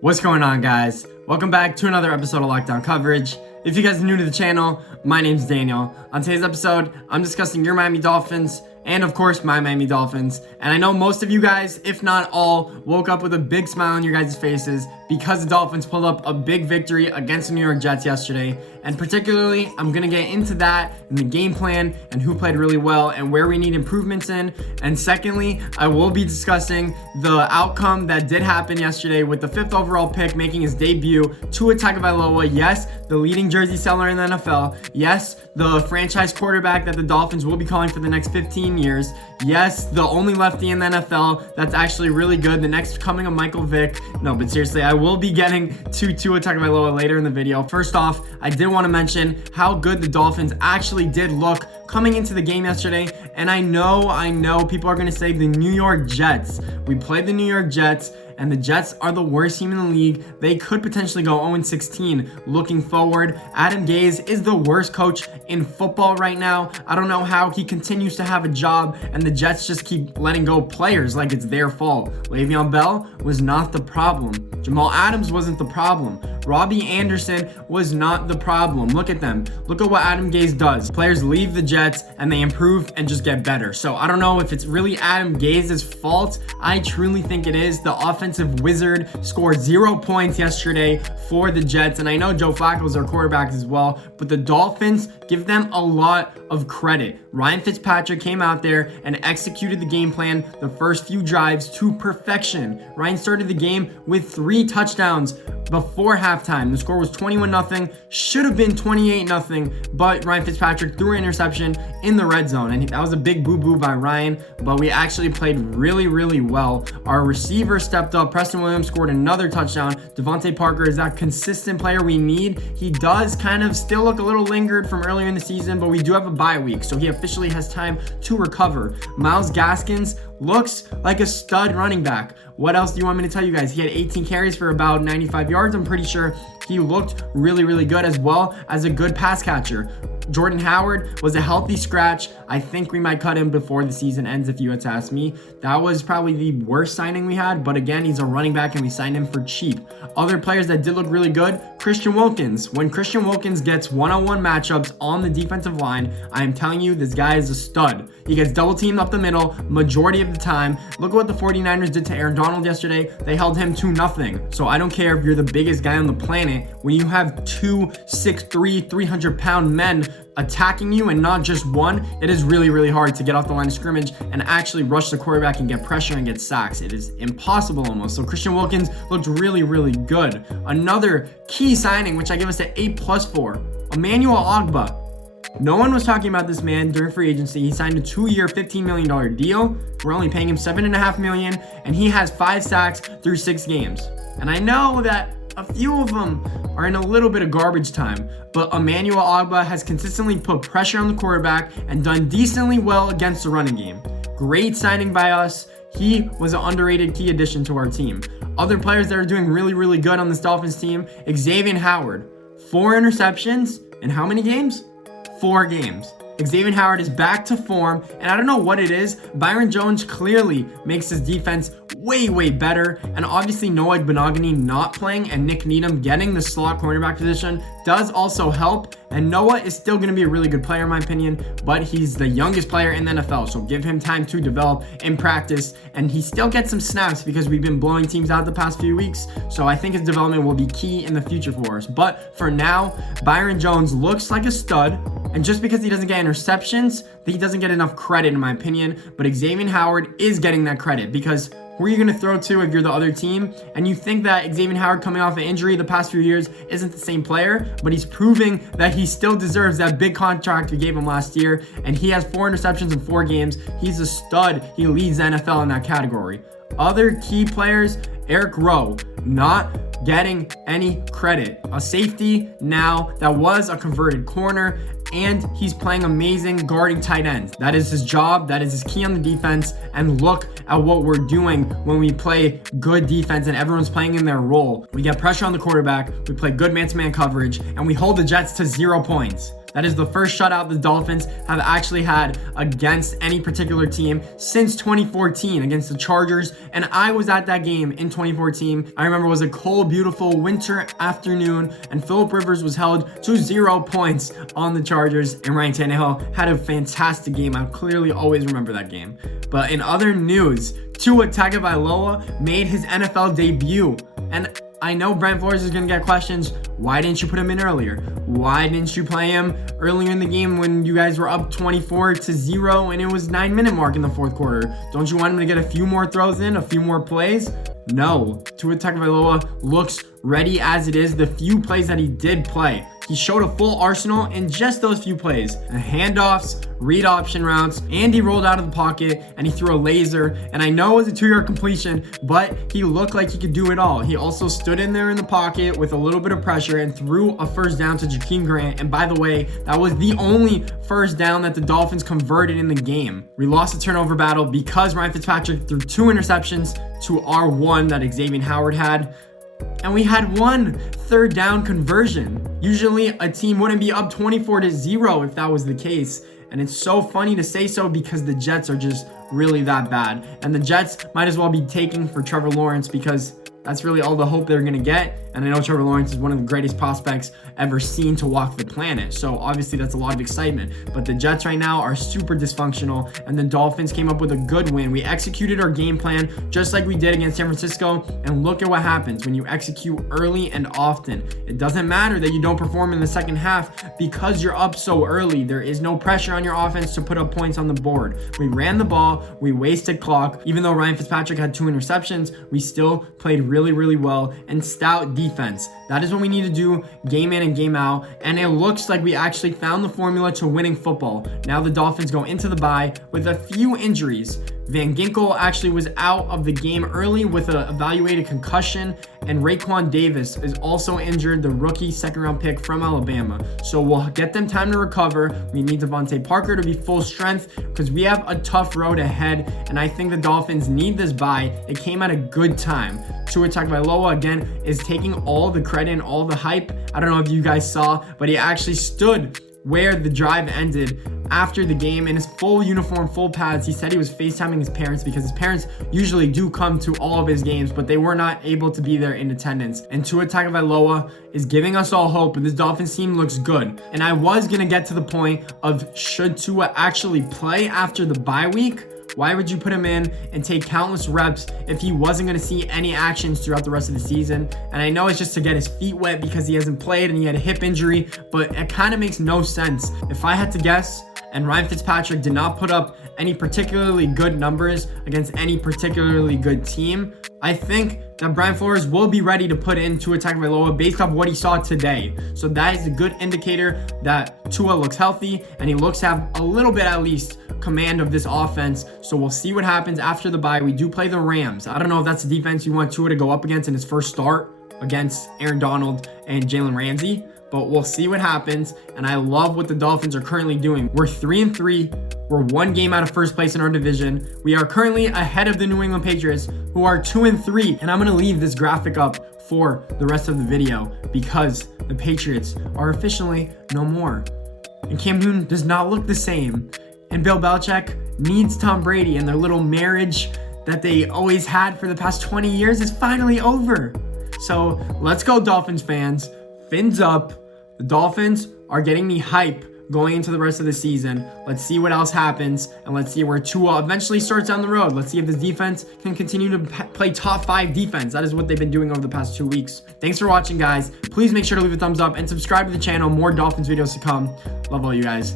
What's going on, guys? Welcome back to another episode of Lockdown Coverage. If you guys are new to the channel, my name's Daniel. On today's episode, I'm discussing your Miami Dolphins and, of course, my Miami Dolphins. And I know most of you guys, if not all, woke up with a big smile on your guys' faces because the Dolphins pulled up a big victory against the New York Jets yesterday. And particularly, I'm going to get into that and the game plan and who played really well and where we need improvements in. And secondly, I will be discussing the outcome that did happen yesterday with the 5th overall pick making his debut, Tua Tagovailoa. Yes, the leading jersey seller in the NFL. Yes, the franchise quarterback that the Dolphins will be calling for the next 15 years. Yes, the only lefty in the NFL that's actually really good. The next coming of Michael Vick. No, but seriously, I will be getting to Tua Tagovailoa later in the video. First off, I did want to mention how good the Dolphins actually did look coming into the game yesterday. And I know people are going to say the New York Jets. We played the New York Jets, and the Jets are the worst team in the league. They could potentially go 0-16 looking forward. Adam Gase is the worst coach in football right now. I don't know how he continues to have a job, and the Jets just keep letting go players like it's their fault. Le'Veon Bell was not the problem. Jamal Adams wasn't the problem. Robbie Anderson was not the problem. Look at them. Look at what Adam Gase does. Players leave the Jets and they improve and just get better. So I don't know if it's really Adam Gase's fault. I truly think it is. The offensive wizard scored 0 points yesterday for the Jets. And I know Joe Flacco is their quarterback as well, but the Dolphins, give them a lot of credit. Ryan Fitzpatrick came out there and executed the game plan the first few drives to perfection. Ryan started the game with 3 touchdowns before halftime. The score was 21-0, should have been 28-0, but Ryan Fitzpatrick threw an interception in the red zone, and that was a big boo-boo by Ryan, but we actually played really well. Our receiver stepped up. Preston Williams scored another touchdown. Devontae Parker is that consistent player we need. He does kind of still look a little lingered from earlier in the season, but we do have a bye week, so he officially has time to recover. Myles Gaskins looks like a stud running back. What else do you want me to tell you guys? He had 18 carries for about 95 yards. I'm pretty sure he looked really good, as well as a good pass catcher. Jordan Howard was a healthy scratch. I think we might cut him before the season ends, if you had to ask me. That was probably the worst signing we had, but again, he's a running back and we signed him for cheap. Other players that did look really good, Christian Wilkins. When Christian Wilkins gets one-on-one matchups on the defensive line, I am telling you, this guy is a stud. He gets double teamed up the middle majority of the time. Look at what the 49ers did to Aaron Donald yesterday. They held him to nothing. So I don't care if you're the biggest guy on the planet, when you have 2 6'3", 300-pound men attacking you and not just one, it is really hard to get off the line of scrimmage and actually rush the quarterback and get pressure and get sacks. It is impossible almost. So Christian Wilkins looked really good. Another key signing, which I give us an A+ for, Emmanuel Ogbah. No one was talking about this man during free agency. He signed a 2-year, $15 million deal. We're only paying him $7.5 million, and he has 5 sacks through 6 games. And I know that a few of them are in a little bit of garbage time, but Emmanuel Ogbah has consistently put pressure on the quarterback and done decently well against the running game. Great signing by us. He was an underrated key addition to our team. Other players that are doing really good on this Dolphins team, Xavier Howard. 4 interceptions in how many games? 4 games. Xavier Howard is back to form, and I don't know what it is. Byron Jones clearly makes his defense way better, and obviously Noah Benogany not playing and Nick Needham getting the slot cornerback position does also help. And Noah is still going to be a really good player in my opinion, but he's the youngest player in the NFL, so give him time to develop in practice, and he still gets some snaps because we've been blowing teams out the past few weeks, so I think his development will be key in the future for us. But for now, Byron Jones looks like a stud, and just because he doesn't get interceptions, he doesn't get enough credit in my opinion, but Xavier Howard is getting that credit, because who are you going to throw to if you're the other team? And you think that Xavier Howard coming off an injury the past few years isn't the same player, but he's proving that he still deserves that big contract we gave him last year, and he has 4 interceptions in 4 games. He's a stud. He leads the NFL in that category. Other key players, Eric Rowe, not getting any credit. A safety now that was a converted corner. and he's playing amazing guarding tight ends. That is his job. That is his key on the defense. And look at what we're doing when we play good defense and everyone's playing in their role. We get pressure on the quarterback, we play good man-to-man coverage, and we hold the Jets to 0 points. That is the first shutout the Dolphins have actually had against any particular team since 2014 against the Chargers. And I was at that game in 2014. I remember it was a cold, beautiful winter afternoon, and Phillip Rivers was held to 0 points on the Chargers. And Ryan Tannehill had a fantastic game. I clearly always remember that game. But in other news, Tua Tagovailoa made his NFL debut. And I know Brian Flores is going to get questions. Why didn't you put him in earlier? Why didn't you play him earlier in the game when you guys were up 24-0 and it was 9-minute mark in the fourth quarter? Don't you want him to get a few more throws in, a few more plays? No. Tua Tagovailoa looks ready as it is. The few plays that he did play, he showed a full arsenal in just those few plays. Handoffs, read option routes, and he rolled out of the pocket and he threw a laser. And I know it was a 2-yard completion, but he looked like he could do it all. He also stood in there in the pocket with a little bit of pressure and threw a first down to Jakeem Grant. And by the way, that was the only first down that the Dolphins converted in the game. We lost the turnover battle because Ryan Fitzpatrick threw 2 interceptions to our 1 that Xavier Howard had. And we had 1 third down conversion. Usually a team wouldn't be up 24-0 if that was the case. And it's so funny to say so because the Jets are just really that bad. And the Jets might as well be taking for Trevor Lawrence because that's really all the hope they're going to get. And I know Trevor Lawrence is one of the greatest prospects ever seen to walk the planet. So obviously that's a lot of excitement. But the Jets right now are super dysfunctional. And the Dolphins came up with a good win. We executed our game plan just like we did against San Francisco. And look at what happens when you execute early and often. It doesn't matter that you don't perform in the second half because you're up so early. There is no pressure on your offense to put up points on the board. We ran the ball. We wasted clock. Even though Ryan Fitzpatrick had 2 interceptions, we still played really, really well and stout defense. That is what we need to do game in and game out. And it looks like we actually found the formula to winning football. Now the Dolphins go into the bye with a few injuries. Van Ginkel actually was out of the game early with an evaluated concussion, and Raekwon Davis is also injured, the rookie second-round pick from Alabama. So we'll get them time to recover. We need Devontae Parker to be full strength because we have a tough road ahead, and I think the Dolphins need this bye. It came at a good time. Tua Tagovailoa, again, is taking all the credit and all the hype. I don't know if you guys saw, but he actually stood where the drive ended after the game in his full uniform, full pads. He said he was FaceTiming his parents because his parents usually do come to all of his games, but they were not able to be there in attendance. And Tua Tagovailoa is giving us all hope, and this Dolphins team looks good. And I was going to get to the point of should Tua actually play after the bye week? Why would you put him in and take countless reps if he wasn't going to see any actions throughout the rest of the season? And I know it's just to get his feet wet because he hasn't played and he had a hip injury, but it kind of makes no sense. If I had to guess, and Ryan Fitzpatrick did not put up any particularly good numbers against any particularly good team, I think that Brian Flores will be ready to put in Tua Tagovailoa based off what he saw today. So that is a good indicator that Tua looks healthy and he looks to have a little bit at least command of this offense. So we'll see what happens after the bye. We do play the Rams. I don't know if that's the defense you want Tua to go up against in his first start against Aaron Donald and Jalen Ramsey, but we'll see what happens. And I love what the Dolphins are currently doing. We're 3-3. We're 1 game out of first place in our division. We are currently ahead of the New England Patriots, who are 2-3. And I'm going to leave this graphic up for the rest of the video because the Patriots are officially no more. And Cam Newton does not look the same. And Bill Belichick needs Tom Brady, and their little marriage that they always had for the past 20 years is finally over. So let's go, Dolphins fans. Fins up. The Dolphins are getting me hype going into the rest of the season. Let's see what else happens, and let's see where Tua eventually starts down the road. Let's see if this defense can continue to play top 5 defense. That is what they've been doing over the past 2 weeks. Thanks for watching, guys. Please make sure to leave a thumbs up and subscribe to the channel. More Dolphins videos to come. Love all you guys.